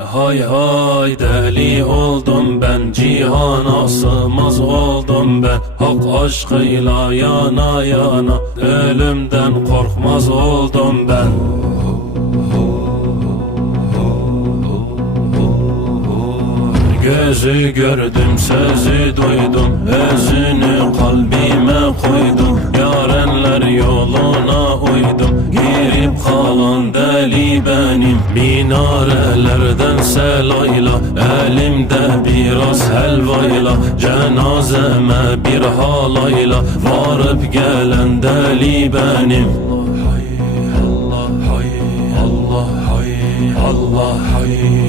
Hay hay deli oldum ben, cihana sığmaz oldum ben. Hak aşkıyla yana yana, ölümden korkmaz oldum ben. Gözü gördüm, sözü duydum, özünü kalbime koydum. Yarenler yoluna uydum, girip kalan deli benim. Minarelerden selayla, elimde biraz helvayla, cenazeme bir halayla varıp gelen deli benim. Allah hay, Allah hay, Allah hay.